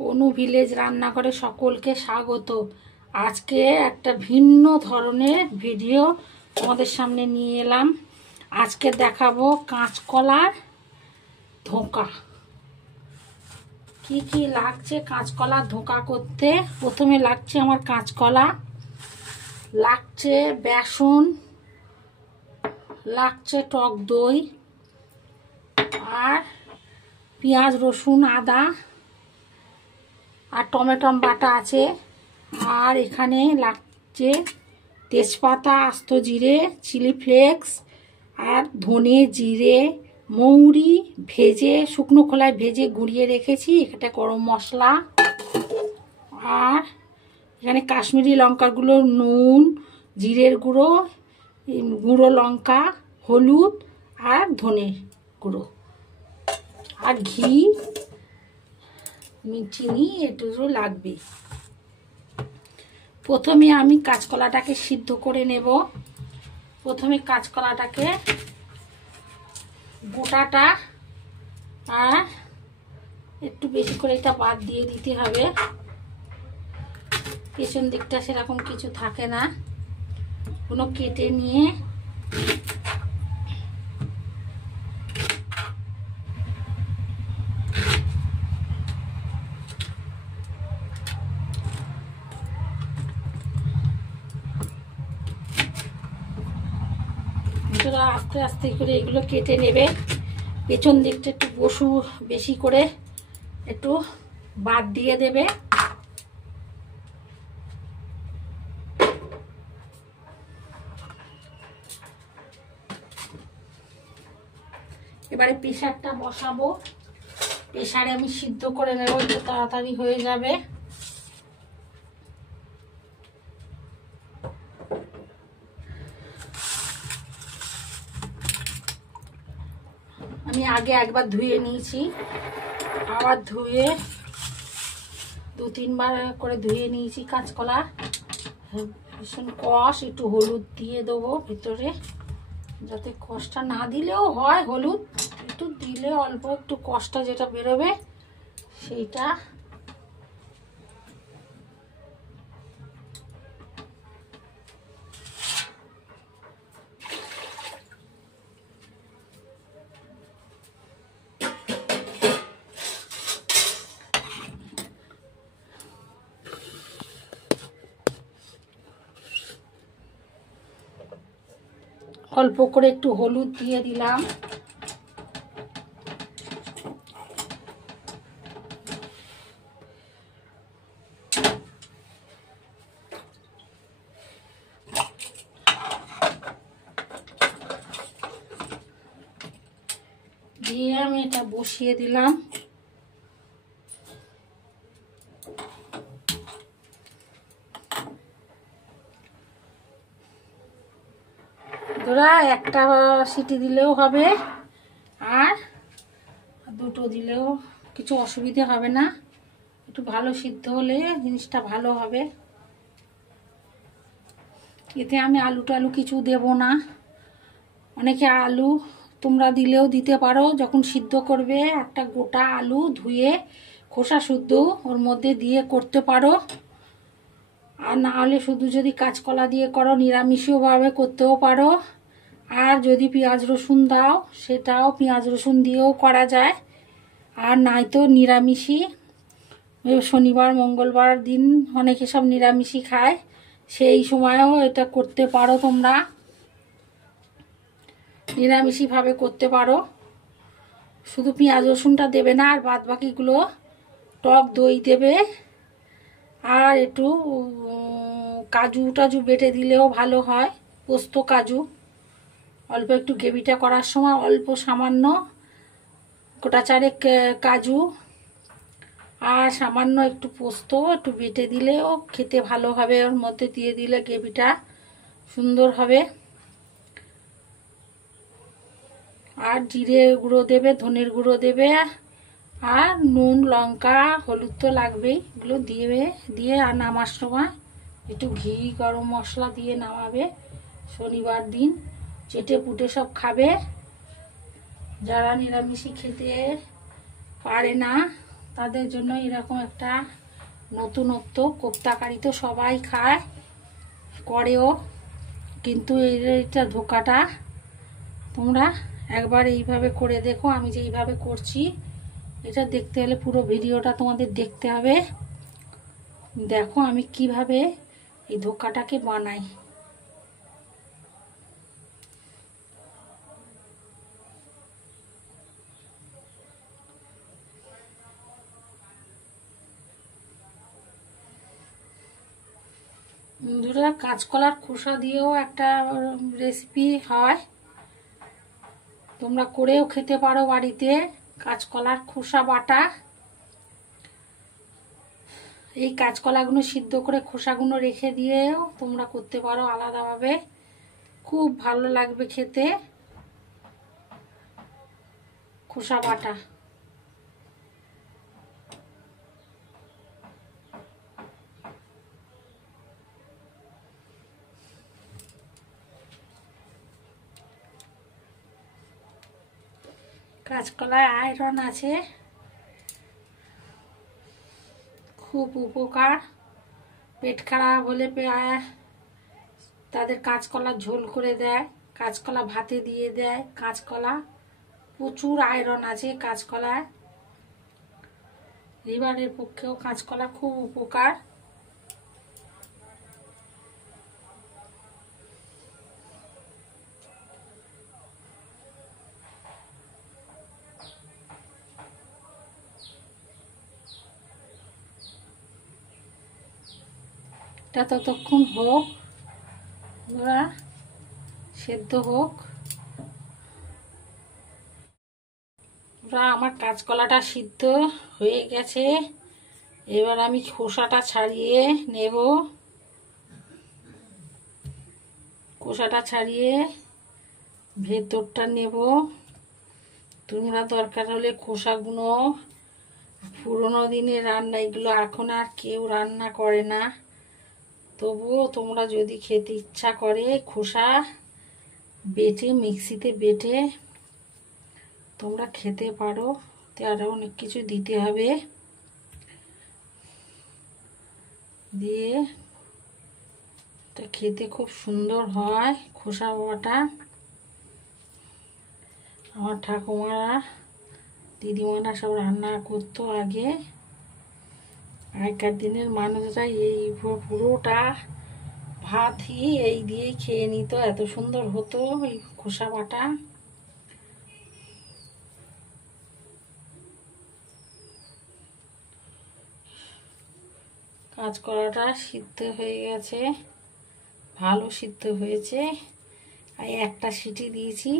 অনু village রান্নাঘরে সকলকে স্বাগত। আজকে একটা ভিন্ন ধরনের ভিডিও তোমাদের সামনে নিয়ে এলাম। আজকে দেখাবো কাঁচকলার ধোঁকা। কি কি লাগছে কাঁচকলার ধোঁকা করতে? প্রথমে লাগছে আমার কাঁচকলা, লাগছে বেসন, লাগছে টক দই, আর পেঁয়াজ রসুন আদা আর টমেটো বাটা আছে। আর এখানে লাগছে তেজপাতা, আস্ত জিরে, চিলি ফ্লেক্স আর ধনে জিরে মৌরি ভেজে শুকনো খোলায় ভেজে গুঁড়িয়ে রেখেছি। এটা গরম মশলা, আর এখানে কাশ্মীরি লঙ্কাগুলো, নুন, জিরের গুঁড়ো, গুঁড়ো লঙ্কা, হলুদ আর ধনে গুঁড়ো আর ঘি, চিনি এটুকু লাগবে। প্রথমে আমি কাঁচকলাটাকে সিদ্ধ করে নেব। প্রথমে কাঁচকলাটাকে গোটাটা আর একটু বেশি করে এটা বাদ দিয়ে দিতে হবে। পেছন দিকটা সেরকম কিছু থাকে না, কোনো কেটে নিয়ে আস্তে আস্তে করে এগুলো কেটে নেবে। পেছন দিকটা একটু বেশি করে একটু বাদ দিয়ে দেবে। এবারে প্রেসারটা বসাবো। প্রেসারে আমি সিদ্ধ করে নেব, একটু তাড়াতাড়ি হয়ে যাবে। আমি আগে একবার ধুয়ে নিয়েছি, আবার ধুয়ে দু তিনবার করে ধুয়ে নিয়েছি কাঁচকলা। ভীষণ কষ, একটু হলুদ দিয়ে দেবো ভিতরে, যাতে কষটা না দিলেও হয়, হলুদ একটু দিলে অল্প একটু কষটা যেটা বেরোবে সেইটা। অল্প করে একটু হলুদ দিয়ে দিলাম। দিয়ে আমি এটা বসিয়ে দিলাম। ধরা একটা সিটি দিলেও হবে, আর দুটো দিলেও কিছু অসুবিধে হবে না। একটু ভালো সিদ্ধ হলে জিনিসটা ভালো হবে। এতে আমি আলু টালু কিছু দেব না। অনেকে আলু তোমরা দিলেও দিতে পারো। যখন সিদ্ধ করবে একটা গোটা আলু ধুয়ে খোসা শুদ্ধ ওর মধ্যে দিয়ে করতে পারো। আর না হলে শুধু যদি কাঁচকলা দিয়ে করো নিরামিষভাবে করতেও পারো। আর যদি পেঁয়াজ রসুন দাও সেটাও পেঁয়াজ রসুন দিয়েও করা যায়। আর নাই তো নিরামিষই, শনিবার মঙ্গলবার দিন অনেকে সব নিরামিষই খায়, সেই সময়ও এটা করতে পারো। তোমরা নিরামিষভাবে করতে পারো, শুধু পেঁয়াজ রসুনটা দেবে না, আর বাদ বাকিগুলো টক দই দেবে। আর একটু কাজু টাজু বেটে দিলেও ভালো হয়, পোস্ত কাজু। অল্প একটু গ্রেভিটা করার সময় অল্প সামান্য গোটা চারেক কাজু আর সামান্য একটু পোস্ত একটু বেটে দিলেও খেতে ভালো হবে। ওর মধ্যে দিয়ে দিলে গ্রেভিটা সুন্দর হবে। আর জিরে গুঁড়ো দেবে, ধনের গুঁড়ো দেবে, আর নুন লঙ্কা হলুদ তো লাগবেই, এগুলো দিয়ে আর নামার সময় একটু ঘি গরম মশলা দিয়ে নামাবে। শনিবার দিন চেটে পুটে সব খাবে। যারা নিরামিষই খেতে পারে না তাদের জন্য এরকম একটা নতুনত্ব। কোপ্তা কারি তো সবাই খায়, করেও, কিন্তু এইটা ধোকাটা তোমরা একবার এইভাবে করে দেখো। আমি যেইভাবে করছি এটা দেখতে হলে পুরো ভিডিওটা তোমাদের দেখতে হবে। দেখো আমি কিভাবে এই ধোকাটাকে বানাই। বন্ধুরা, কাঁচকলার খোসা দিয়েও একটা রেসিপি হয়, তোমরা করেও খেতে পারো বাড়িতে। কাঁচকলার খোসা বাটা, এই কাঁচকলাগুলো সিদ্ধ করে খোসাগুলো রেখে দিয়েও তোমরা করতে পারো আলাদাভাবে, খুব ভালো লাগবে খেতে। খোসা বাটা কাঁচকলায় আয়রন আছে, খুব উপকার। পেট খারাপ হলে তাদের কাঁচকলা ঝোল করে দেয়, কাঁচকলা ভাতে দিয়ে দেয়। কাঁচকলা প্রচুর আয়রন আছে কাঁচকলায়, লিভারের পক্ষেও কাঁচকলা খুব উপকার। এটা ততক্ষণ হোক, ওরা সেদ্ধ হোক। ওরা আমার কাঁচকলাটা সিদ্ধ হয়ে গেছে, এবার আমি খোসাটা ছাড়িয়ে নেব। খোসাটা ছাড়িয়ে ভেতরটা নেব। তোমরা দরকার হলে খোসাগুলো, পুরোনো দিনের রান্না এগুলো এখন আর কেউ রান্না করে না, তবুও তোমরা যদি খেতে ইচ্ছা করে খোসা বেটে, মিক্সিতে বেটে তোমরা খেতে পারো। তো আরও অনেক কিছু দিতে হবে, দিয়ে তা খেতে খুব সুন্দর হয় খোসা বাটা। আমার ঠাকুমারা, দিদিমারা সব রান্না করতো আগে। আগেকার দিনের মানুষরা এই পুরোটা ভাতই এই দিয়েই খেয়ে নিত, এত সুন্দর হতো এই খোসা বাটা। কাঁচকলাটা সিদ্ধ হয়ে গেছে, ভালো সিদ্ধ হয়েছে। আর একটা সিটি দিয়েছি,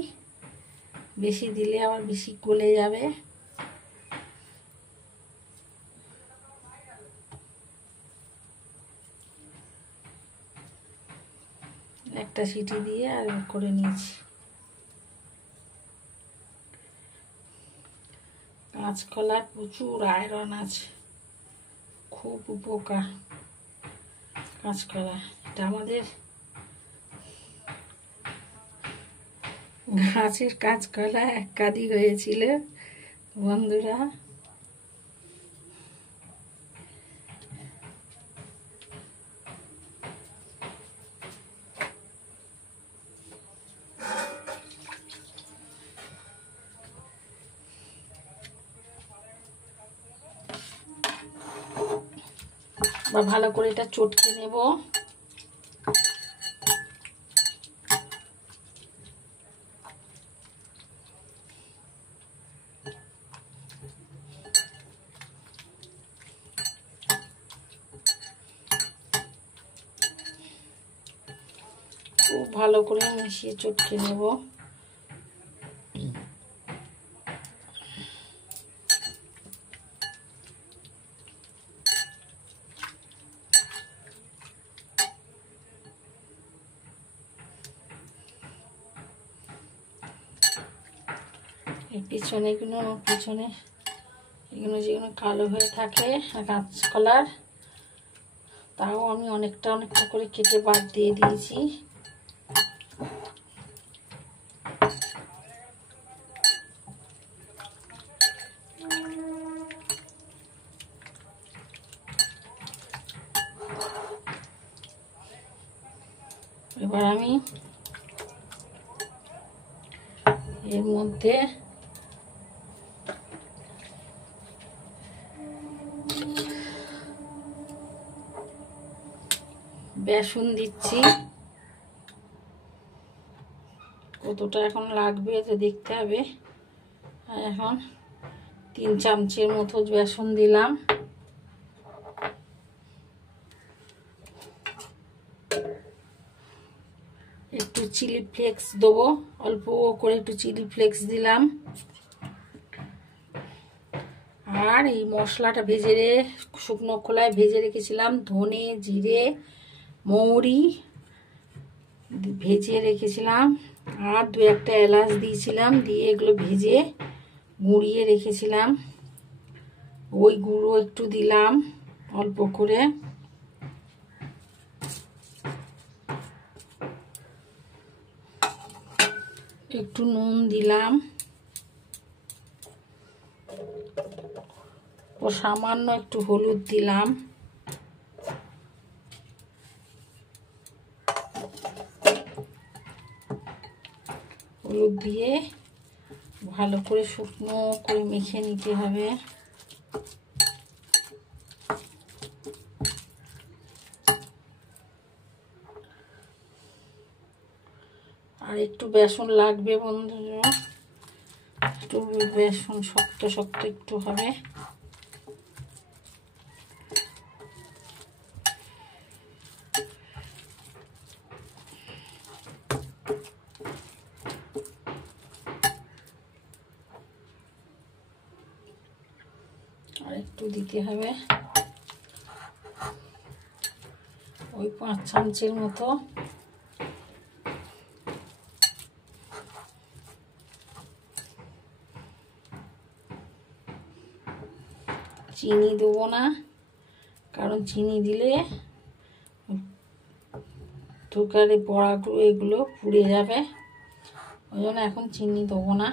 বেশি দিলে আবার বেশি গলে যাবে। একটা সিটি দিয়ে আর করে নিয়েছি। কাঁচকলার প্রচুর আয়রন আছে, খুব উপকার কাঁচকলা। এটা আমাদের গাছের কাঁচকলা এক কাঁদি হয়েছিল বন্ধুরা। ভালো করে এটা চটকে নেব। খুব ভালো করে মিশিয়ে চটকে নেব। পিছনে এগুলো যেগুলো কালো হয়ে থাকে কাঁচকলার, তাও আমি অনেকটা করে কেটে বাদ দিয়ে দিয়েছি। এবার আমি এর মধ্যে বেসন দিচ্ছি। কতটা এখন লাগবে তো দেখতে হবে। এখন 3 চামচের মতো বেসন দিলাম। একটু চিলি ফ্লেক্স দেবো, অল্প করে একটু চিলি ফ্লেক্স দিলাম। আর এই মশলাটা শুকনো খোলায় ভেজে রেখেছিলাম, ধনে জিরে মৌরি ভেজে রেখেছিলাম, আর 2-1টা এলাচ দিয়েছিলাম, দিয়ে এগুলো ভেজে গুঁড়িয়ে রেখেছিলাম। ওই গুঁড়ো একটু দিলাম অল্প করে। একটু নুন দিলাম ও সামান্য একটু হলুদ দিলাম। হলুদ দিয়ে ভালো করে শুকনো করে মেখে নিতে হবে। আর একটু বেসন লাগবে বন্ধুরা, একটু বেসন শক্ত শক্ত একটু হবে। আর একটু দিতে হবে, ওই 5 চামচের মতো। চিনি দেবো না, কারণ চিনি দিলে তরকারি বড়াগুলো এগুলো পুড়ে যাবে, ওই জন্য এখন চিনি দেবো না।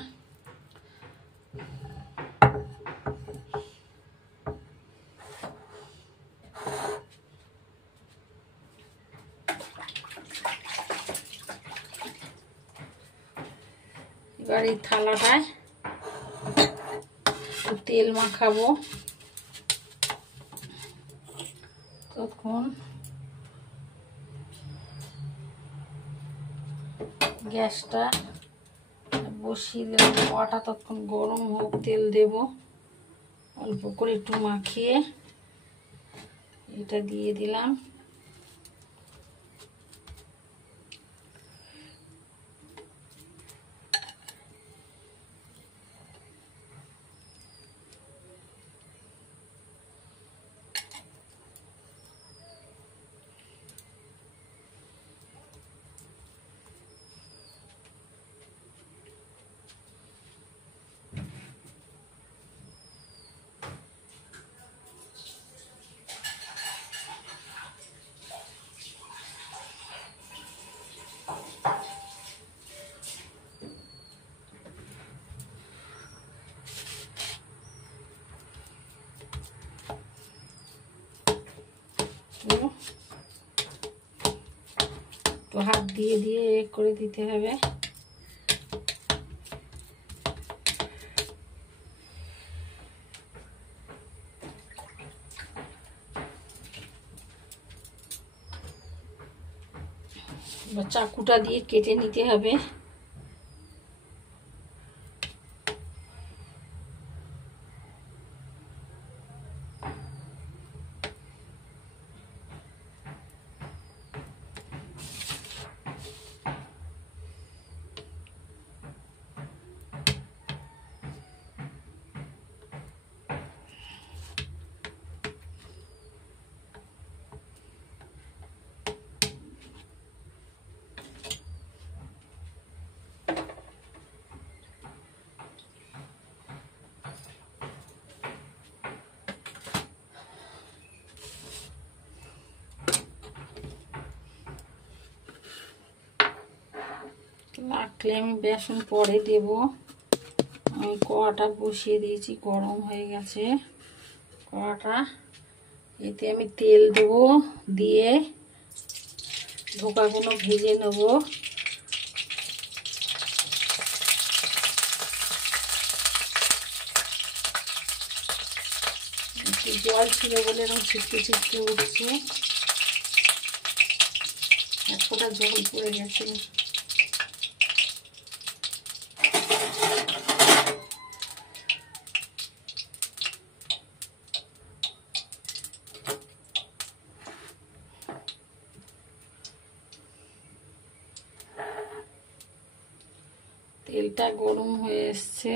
এবার এই থালাটায় তেল মাখাবো। তখন গ্যাসটা বসিয়ে দিলাম, তাওয়াটা তখন গরম হোক, তেল দেব অল্প করে একটু মাখিয়ে, এটা দিয়ে দিলাম। তো হাত দিয়ে দিয়ে করে দিতে হবে। এবার চাকুটা দিয়ে কেটে নিতে হবে। লাগলে আমি বেসন পরে দেব। আমি কড়াটা বসিয়ে দিয়েছি, গরম হয়ে গেছে কড়াটা। এতে আমি তেল দেব, দিয়ে ধোকাগুলো ভেজে নেব। একটু জল ছিল বলে এরকম ছিটকে ছিটকে উঠছে, এক ফোঁটা জল পড়ে গেছে। তেলটা গরম হয়ে এসছে।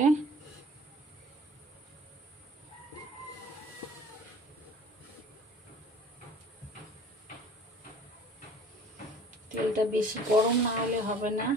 তেলটা বেশি গরম না হলে হবে না।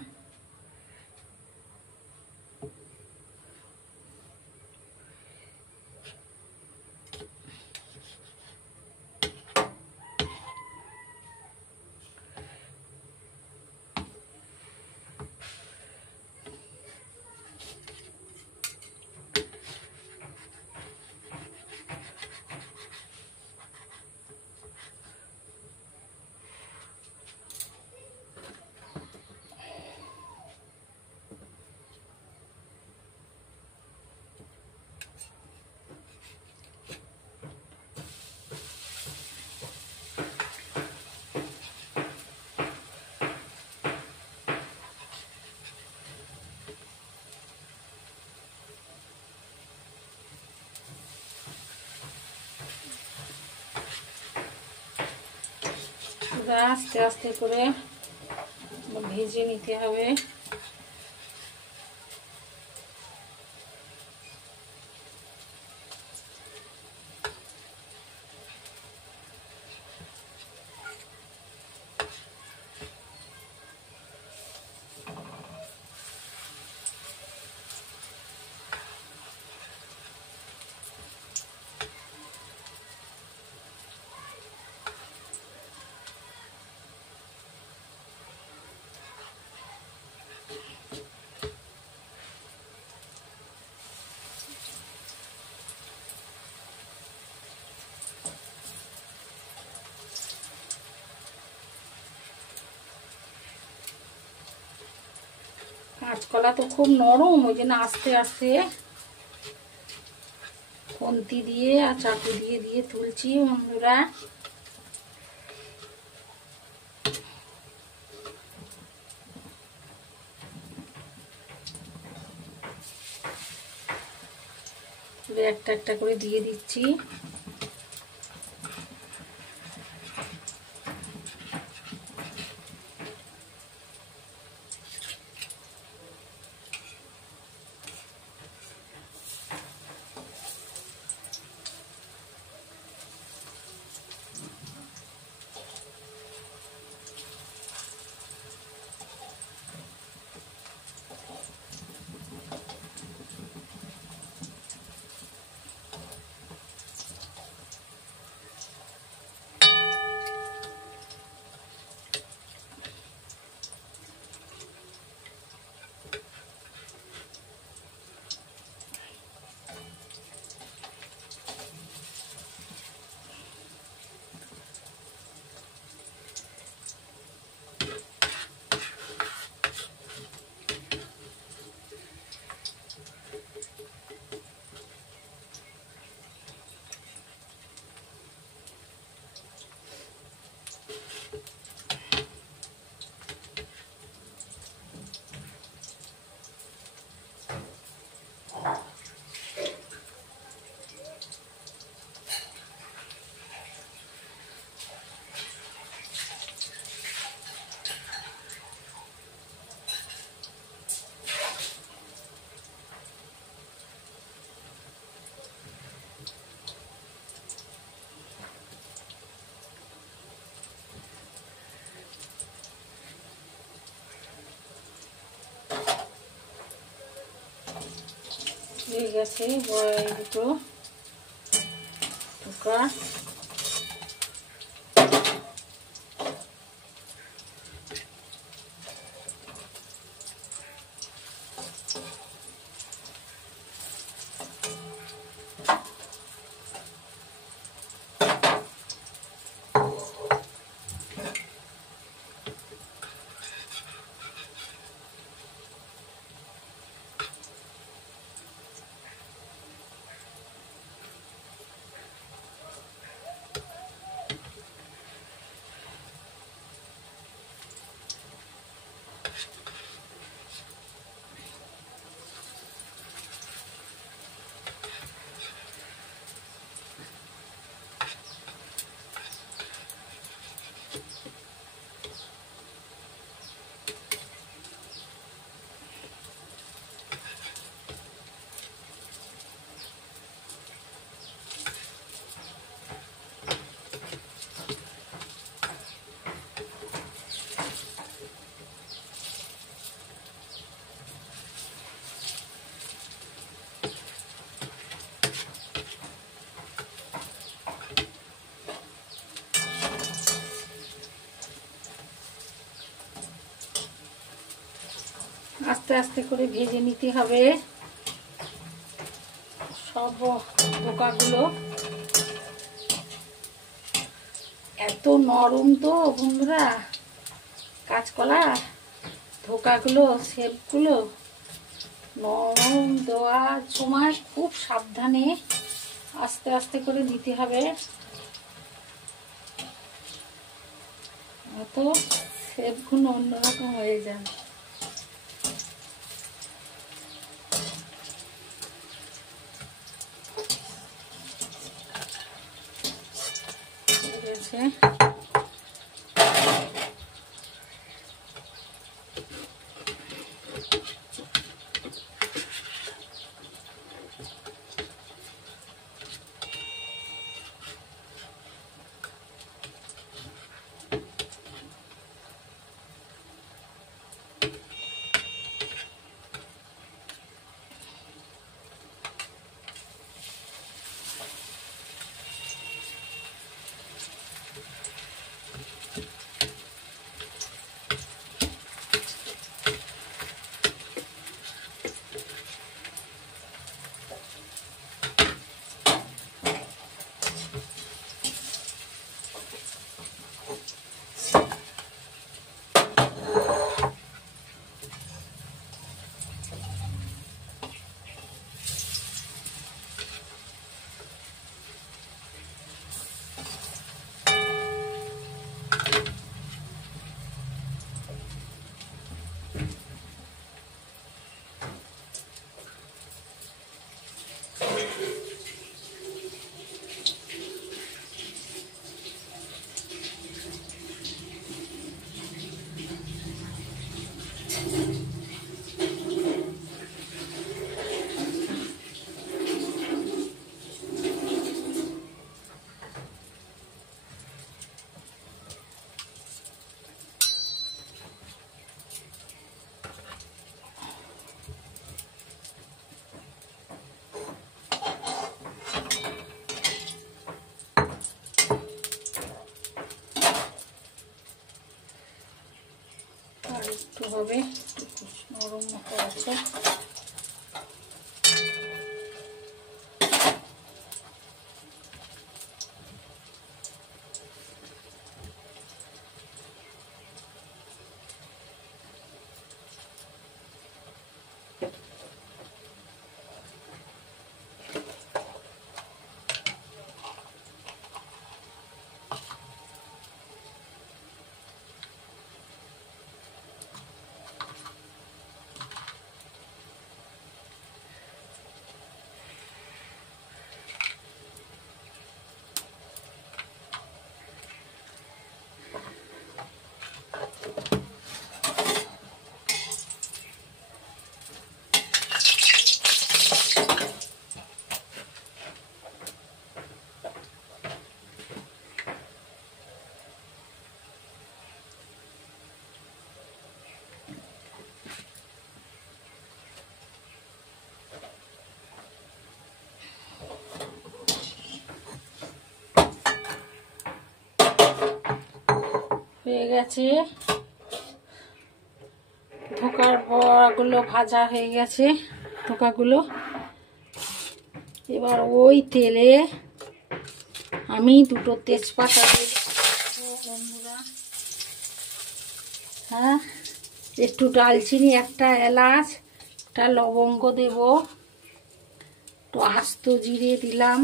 আস্তে আস্তে করে ভেজে নিতে হবে। কাঁচকলা তো খুব নরম, ওই জন্য আস্তে আস্তে খুন্তি দিয়ে আর চাকু দিয়ে দিয়ে তুলছি বন্ধুরা। একটা একটা করে দিয়ে দিচ্ছি। হয়ে গেছে দুটো টুকা। আস্তে আস্তে করে ভেজে নিতে হবে সব ধোকাগুলো। এত নরম তো বন্ধুরা কাঁচকলা ধোকাগুলো, শেপগুলো নরম, দেওয়ার সময় খুব সাবধানে আস্তে আস্তে করে দিতে হবে, তো শেপগুলো অন্যরকম হয়ে যায়। ঠিক আছে, আর একটু হবে, একটু নরম মতো আছে। হয়ে গেছে, ধোকার বড়াগুলো ভাজা হয়ে গেছে ধোকাগুলো। এবার ওই তেলে আমি দুটো তেজপাতা দিয়ে বন্ধুরা, হ্যাঁ, একটু ডালচিনি, একটা এলাচ, একটা লবঙ্গ দেব, একটু আস্ত জিরে দিলাম,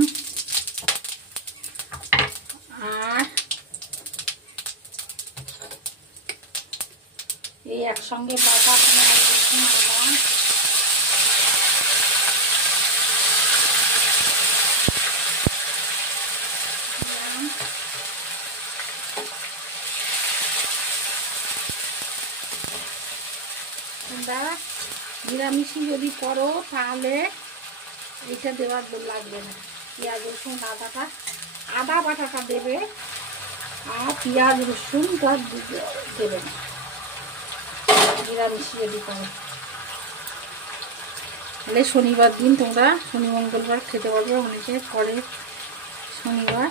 আর এই একসঙ্গে বাটা পেঁয়াজ রসুন আদা তোমরা নিরামিষি যদি করো তাহলে এটা দেওয়ার লাগবে না, পেঁয়াজ রসুন আদাটা, আদা বাটাটা দেবে আর পেঁয়াজ রসুনটা দেবে না নিরামিষি যদি করো। তাহলে শনিবার দিন তোমরা শনি মঙ্গলবার খেতে পারবে, অনেকে করে শনিবার।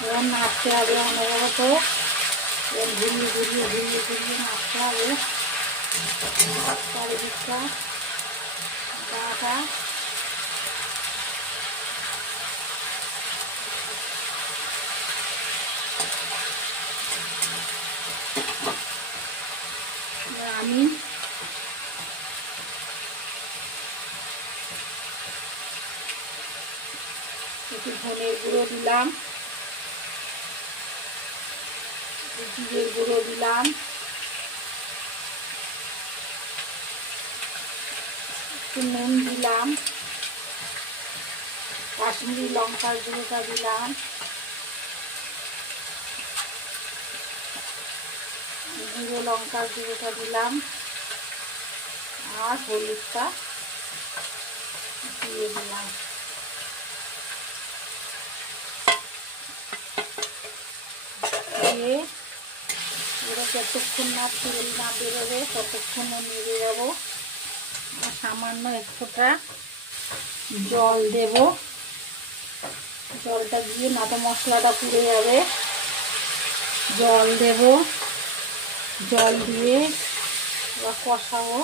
এবার নাড়তে হবে অনবরত, এবার ঘুরিয়ে ঘুরিয়ে ঘুরিয়ে ঘুরিয়ে নাড়তে হবে চারিদিকটা গাটা। আমি একটু ধনের গুঁড়ো দিলাম, জিরের গুঁড়ো দিলাম, একটু নুন দিলাম, কাশ্মীরি লঙ্কার গুঁড়োটা দিলাম, গুঁড়ো লঙ্কার গুঁড়োটা দিলাম, আর হলুদটা দিয়ে দিলাম। দিয়ে এবার যতক্ষণ না তেল না বেরোবে ততক্ষণ নেড়ে যাবো। আর সামান্য একটুটা জল দেব, জলটা দিয়ে না তো মশলাটা পুড়ে যাবে। জল দেব, জল দিয়ে এবার কষাবো।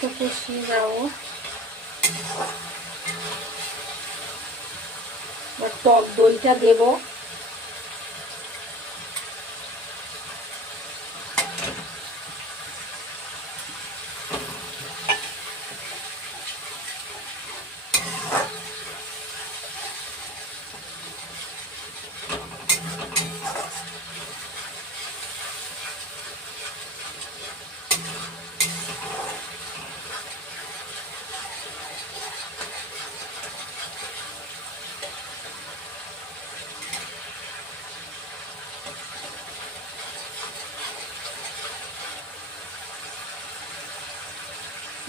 তো কষিয়ে যাবো। টক দইটা দেব,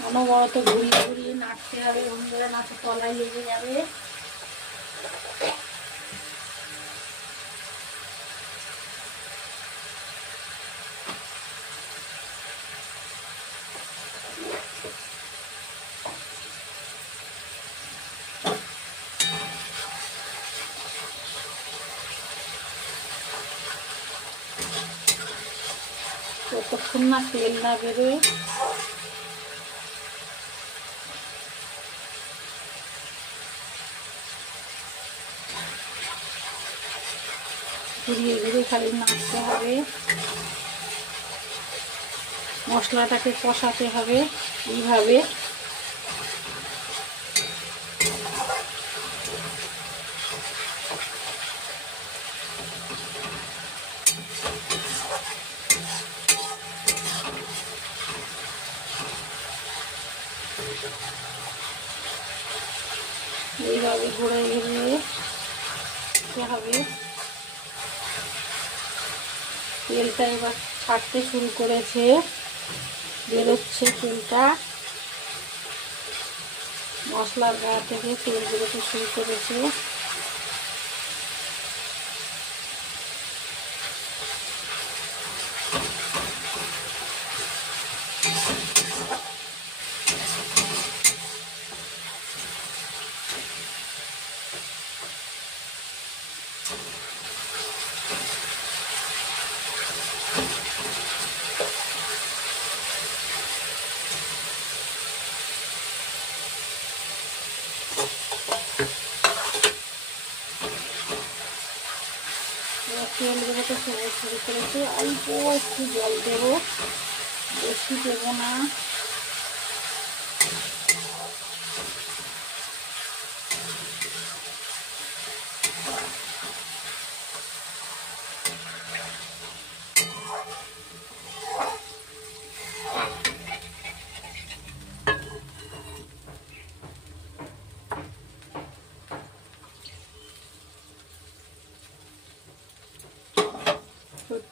অনবরত ঘুরিয়ে ঘুরিয়ে নাড়তে হবে বন্ধুরা, না তো তলায় লেগে যাবে। ততক্ষণ না তেল না বেরোয় ঘুরিয়ে ঘুরিয়ে খালি নাড়তে হবে, মশলাটাকে কষাতে হবে এইভাবে। এইভাবে ঘুরে ঘুরিয়ে হবে। তেলটা এবার ছাড়তে শুরু করেছে, বেরোচ্ছে তেলটা, মশলার গা থেকে তেল বেরোতে শুরু করেছে। তেল বেরোতে শুরু করেছে। অল্প একটু জল দেবো, বেশি দেবো না।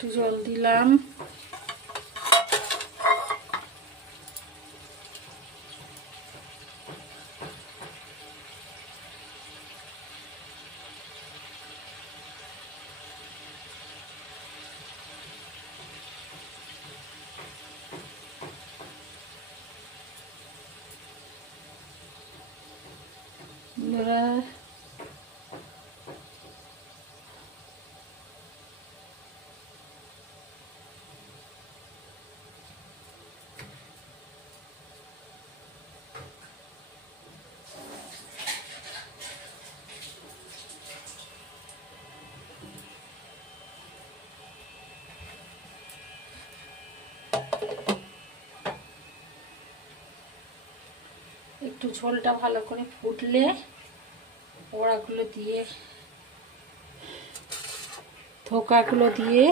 একটু জল দিলাম, একটু ঝোলটা ভালো করে ফুটলে বড়াগুলো দিয়ে, ধোকাগুলো দিয়ে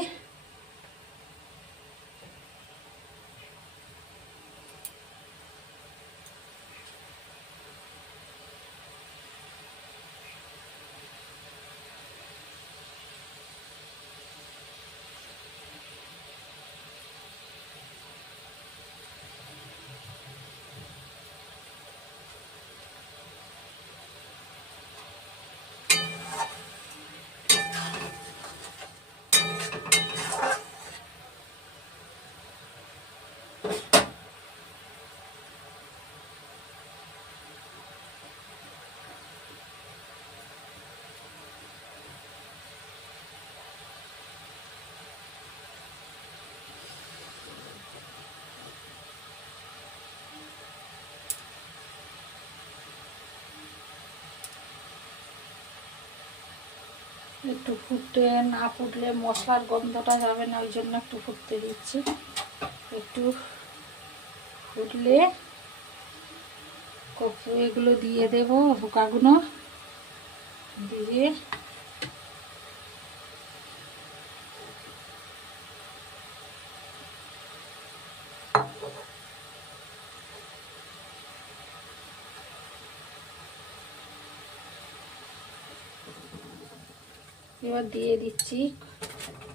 একটু ফুটে, না ফুটলে মশলার গন্ধটা যাবে না, ওই জন্য একটু ফুটতে দিচ্ছি। একটু ফুটলে এগুলো দিয়ে দেব, ধোকাগুলো দিয়ে এবার দিয়ে দিচ্ছি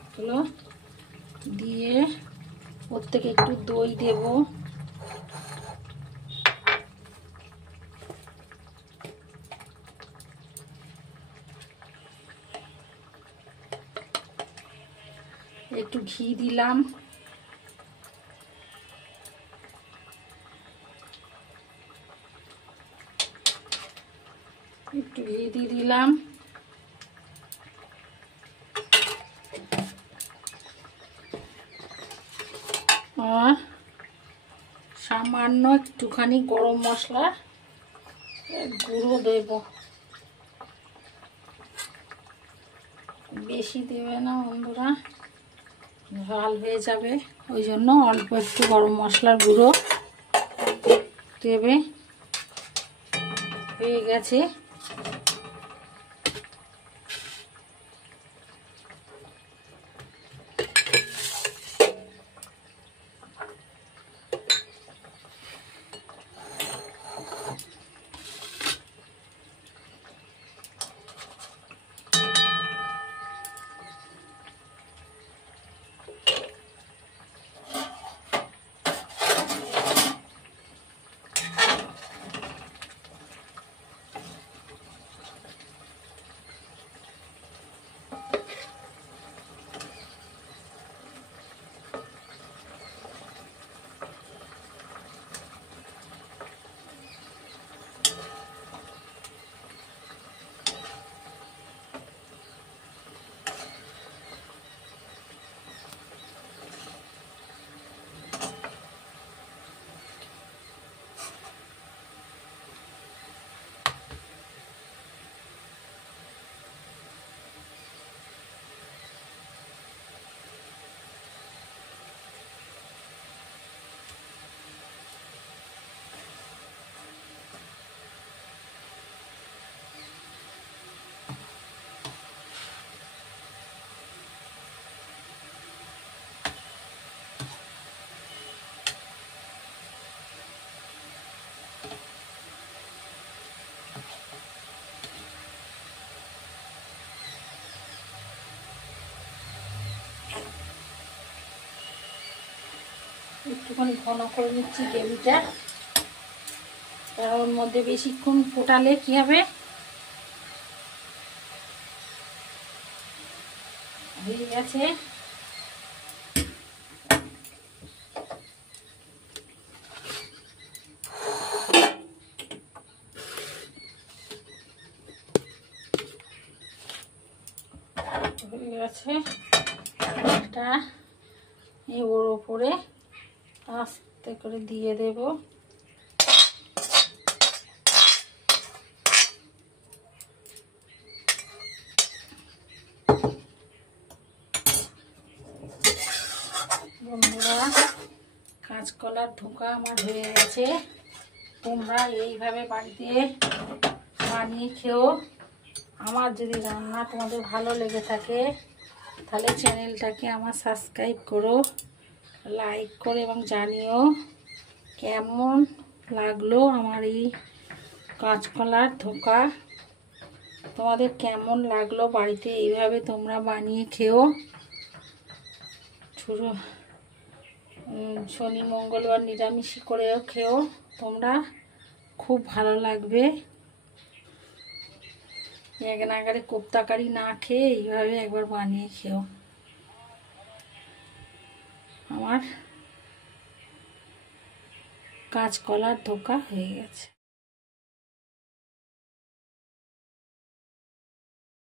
এগুলো, দিয়ে ওর থেকে একটু দই দেব, একটু ঘি দিলাম, একটু ঘি দিয়ে দিলাম, আর সামান্য একটুখানি গরম মশলা গুঁড়ো দেব, বেশি দেবে না বন্ধুরা, ঝাল হয়ে যাবে, ওই জন্য অল্প একটু গরম মশলার গুঁড়ো দেবে। হয়ে গেছে। একটুখানি ঘন করে নিচ্ছি গ্রেভিটা, কারণ ওর মধ্যে বেশিক্ষণ ফোটালে কি হবে, হয়ে গেছে। হয়ে গেছে, এটা ওর ওপরে আস্তে করে দিয়ে দেব, বন্ধুরা কাঁচকলার ধোকা আমার হয়ে গেছে। তোমরা এইভাবে বাড়িতে বানিয়ে খেও। আমার যদি রান্না তোমাদের ভালো লেগে থাকে তাহলে চ্যানেলটাকে আমার সাবস্ক্রাইব করো, লাইক করো এবং জানিও কেমন লাগলো আমার এই কাঁচকলার ধোকা। তোমাদের কেমন লাগলো? বাড়িতে এইভাবে তোমরা বানিয়ে খেও। শনি মঙ্গলবার নিরামিষই করেও খেও তোমরা, খুব ভালো লাগবে। এক নাগারে কোপ্তাকারি না খেয়ে এইভাবে একবার বানিয়ে খেও। আমার কাঁচকলার ধোকা হয়ে গেছে।